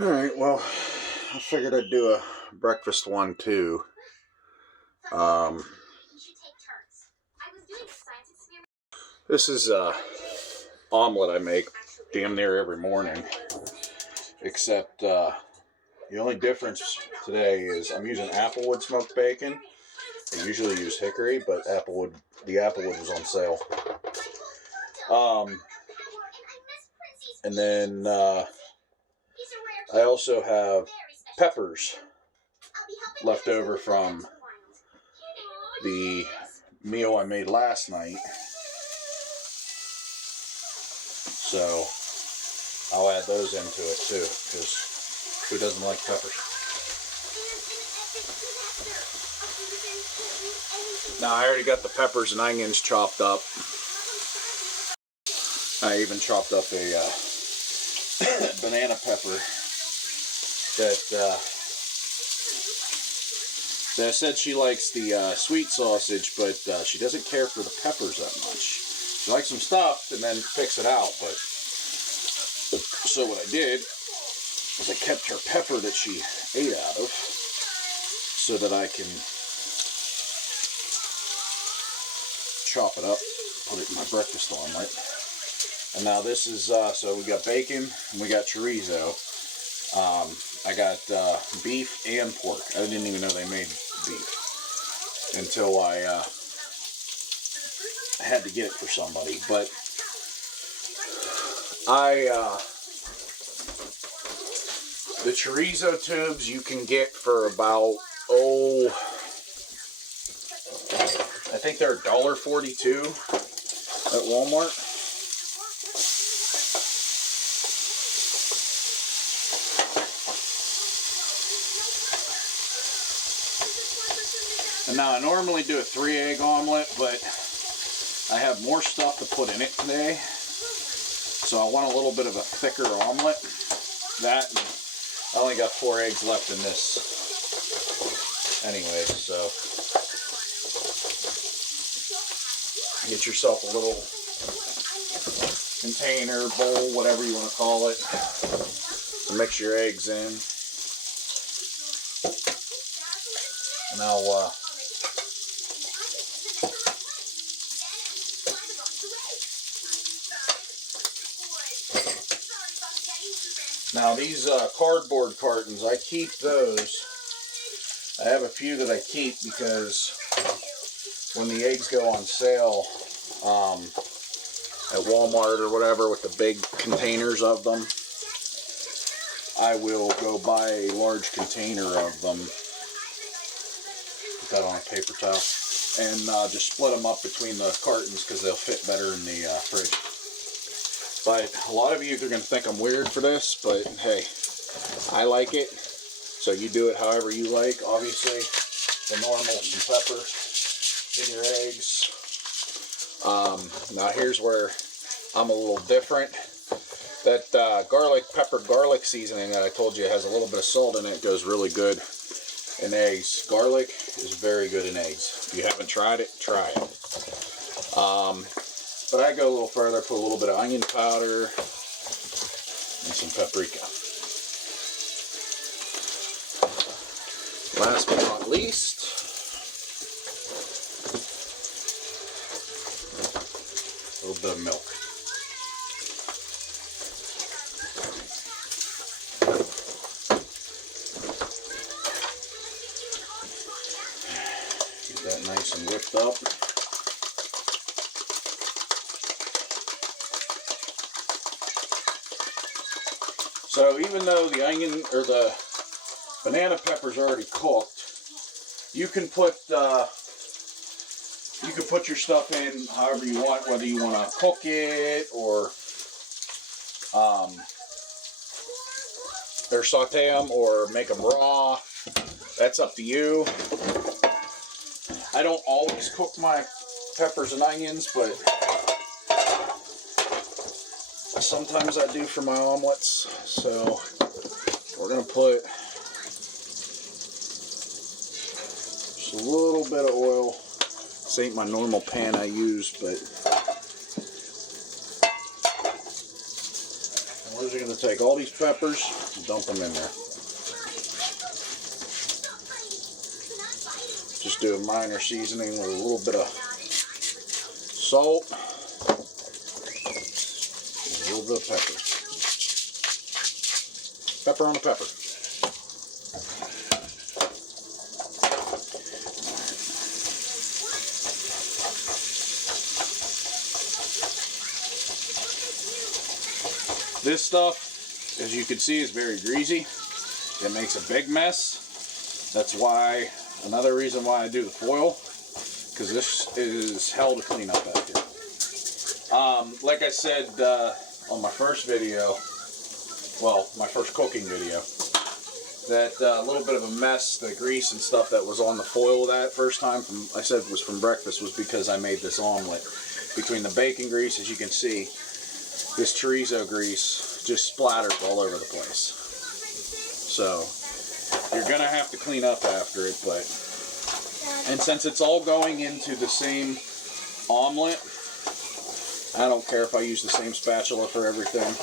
Alright, well, I figured I'd do a breakfast one too. This is a omelet I make damn near every morning. Except the only difference today is I'm using applewood smoked bacon. I usually use hickory, but the applewood was on sale. And then I also have peppers left over from the meal I made last night. So I'll add those into it too, because who doesn't like peppers? Now I already got the peppers and onions chopped up. I even chopped up a banana pepper that said she likes the sweet sausage, but she doesn't care for the peppers that much. She likes them stuffed and then picks it out. But so what I did was I kept her pepper that she ate out of, so that I can chop it up, put it in my breakfast omelet. And now this is so we got bacon and we got chorizo. I got beef and pork. I didn't even know they made beef until I had to get it for somebody. But the chorizo tubes you can get for about, I think they're $1.42 at Walmart. And now I normally do a 3-egg omelet, but I have more stuff to put in it today. So I want a little bit of a thicker omelet. That, and I only got 4 eggs left in this anyway, so get yourself a little container, bowl, whatever you want to call it, to mix your eggs in. And I'll now these cardboard cartons, I keep those. I have a few that I keep because when the eggs go on sale at Walmart or whatever with the big containers of them, I will go buy a large container of them, put that on a paper towel, and just split them up between the cartons because they'll fit better in the fridge. But a lot of you are going to think I'm weird for this, but hey, I like it. So you do it however you like. Obviously, the normal, some pepper in your eggs. Now here's where I'm a little different. That garlic seasoning that I told you has a little bit of salt in it. Goes really good in eggs. Garlic is very good in eggs. If you haven't tried it, try it. But I go a little further, put a little bit of onion powder and some paprika. Last but not least, a little bit of milk. Get that nice and whipped up. So even though the onion or the banana pepper's already cooked, you can put your stuff in however you want, whether you want to cook it or saute them or make them raw. That's up to you. I don't always cook my peppers and onions, but sometimes I do for my omelets. So we're going to put just a little bit of oil. This ain't my normal pan I use, but we're just going to take all these peppers and dump them in there. Just do a minor seasoning with a little bit of salt and a little bit of pepper. Pepper on the pepper. This stuff, as you can see, is very greasy. It makes a big mess. That's why, another reason why I do the foil, because this is hell to clean up after. Like I said on my first video, well, my first cooking video, that little bit of a mess, the grease and stuff that was on the foil that first time, I said was from breakfast, was because I made this omelet. Between the bacon grease, as you can see, this chorizo grease just splatters all over the place. So you're gonna have to clean up after it, but, and since it's all going into the same omelet, I don't care if I use the same spatula for everything.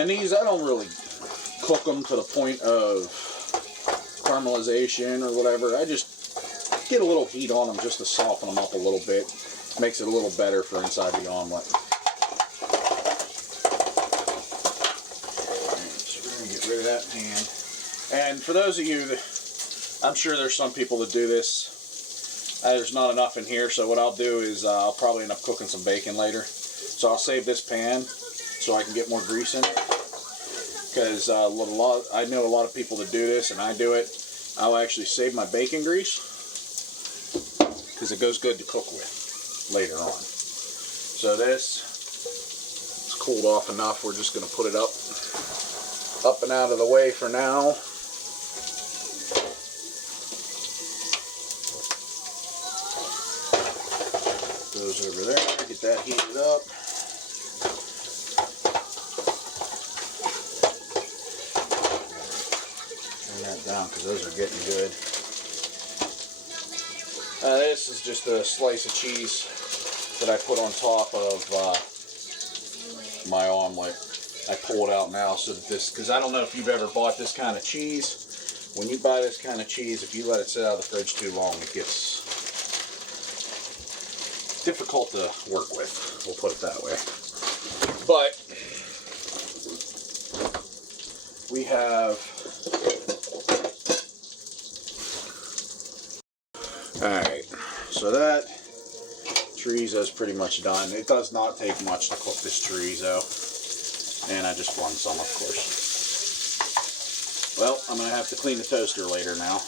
And these, I don't really cook them to the point of caramelization or whatever. I just get a little heat on them just to soften them up a little bit. Makes it a little better for inside the omelet. So we're going to get rid of that pan. And for those of you that, I'm sure there's some people that do this. There's not enough in here, so what I'll do is I'll probably end up cooking some bacon later. So I'll save this pan so I can get more grease in it. Because I know a lot of people that do this, and I do it. I'll actually save my bacon grease because it goes good to cook with later on. So this is cooled off enough. We're just going to put it up and out of the way for now. Goes over there. Get that heated up. Down because those are getting good. This is just a slice of cheese that I put on top of my omelet. I pull it out now so that this, because I don't know if you've ever bought this kind of cheese. When you buy this kind of cheese, if you let it sit out of the fridge too long, it gets difficult to work with. We'll put it that way. But we have. Alright, so that chorizo is pretty much done. It does not take much to cook this chorizo. And I just flung some, of course. Well, I'm going to have to clean the toaster later now.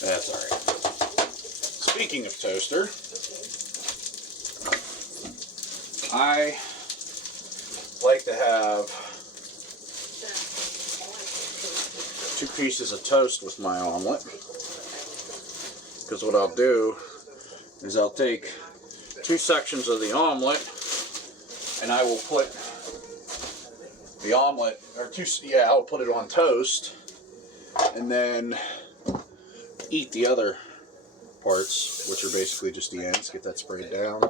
That's alright. Speaking of toaster, I like to have 2 pieces of toast with my omelet, because what I'll do is I'll take 2 sections of the omelet and I will put the omelet, I'll put it on toast and then eat the other parts, which are basically just the ends. Get that sprayed down.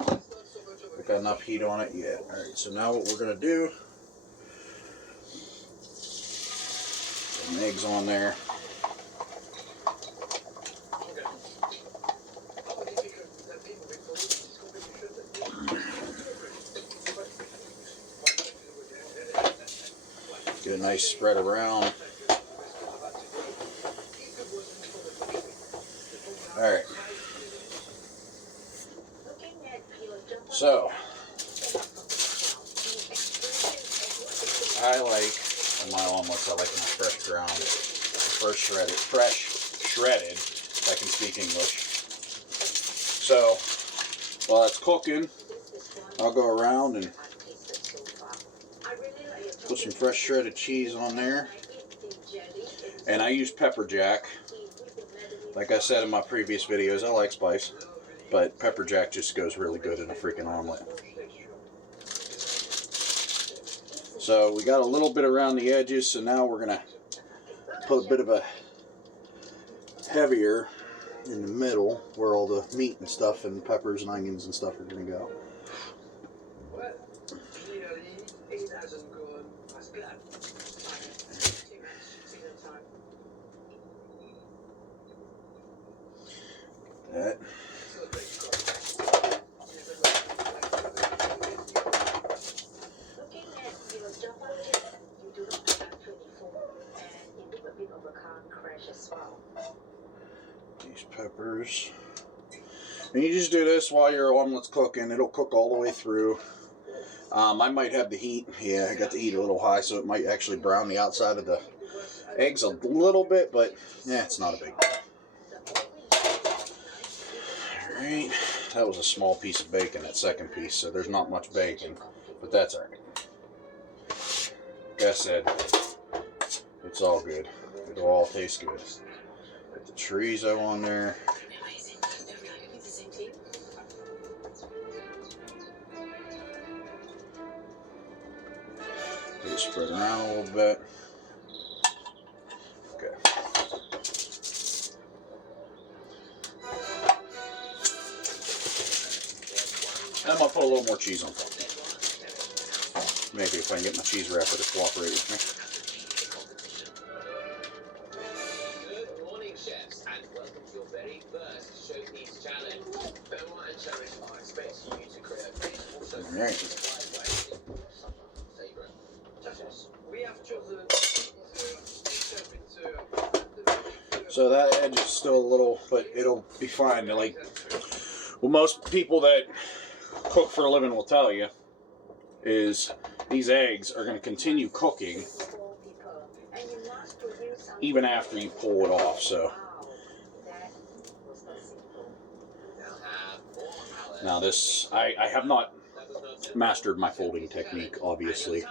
I've got enough heat on it yet. Alright, so now what we're going to do, some eggs on there. Get a nice spread around. Alright. So, I like my omelets, I like them fresh ground, fresh shredded, if I can speak English. So, while it's cooking, I'll go around and put some fresh shredded cheese on there. And I use pepper jack. Like I said in my previous videos, I like spice, but pepper jack just goes really good in a freaking omelet. So we got a little bit around the edges, so now we're going to put a bit of a heavier in the middle where all the meat and stuff and peppers and onions and stuff are going to go. That. These peppers. And you just do this while your omelet's cooking. It'll cook all the way through. I might have the heat. Yeah, I got the heat a little high, so it might actually brown the outside of the eggs a little bit, but yeah, it's not a big deal. Alright, that was a small piece of bacon, that second piece, so there's not much bacon, but that's alright. Like I said, it's all good. It'll all taste good. Put the chorizo on there. Just spread it around a little bit. Okay. I'm going to put a little more cheese on top. Maybe if I can get my cheese wrapper to cooperate with me. Good morning, chefs, and welcome to your very first Showpiece challenge. Benoit and Cherish are expecting you to create a dish also favorite. Judges, we have chosen so that edge is still a little, but it'll be fine. Like, well, most people that cook for a living will tell you is these eggs are going to continue cooking even after you pull it off. So now this, I have not mastered my folding technique, obviously,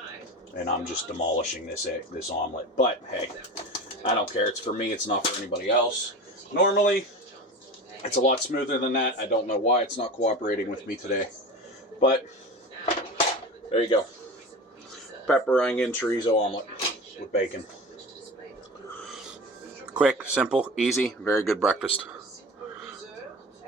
and I'm just demolishing this omelet. But hey, I don't care. It's for me. It's not for anybody else. Normally, it's a lot smoother than that. I don't know why it's not cooperating with me today. But there you go. Pepper, onion, chorizo omelet with bacon. Quick, simple, easy, very good breakfast.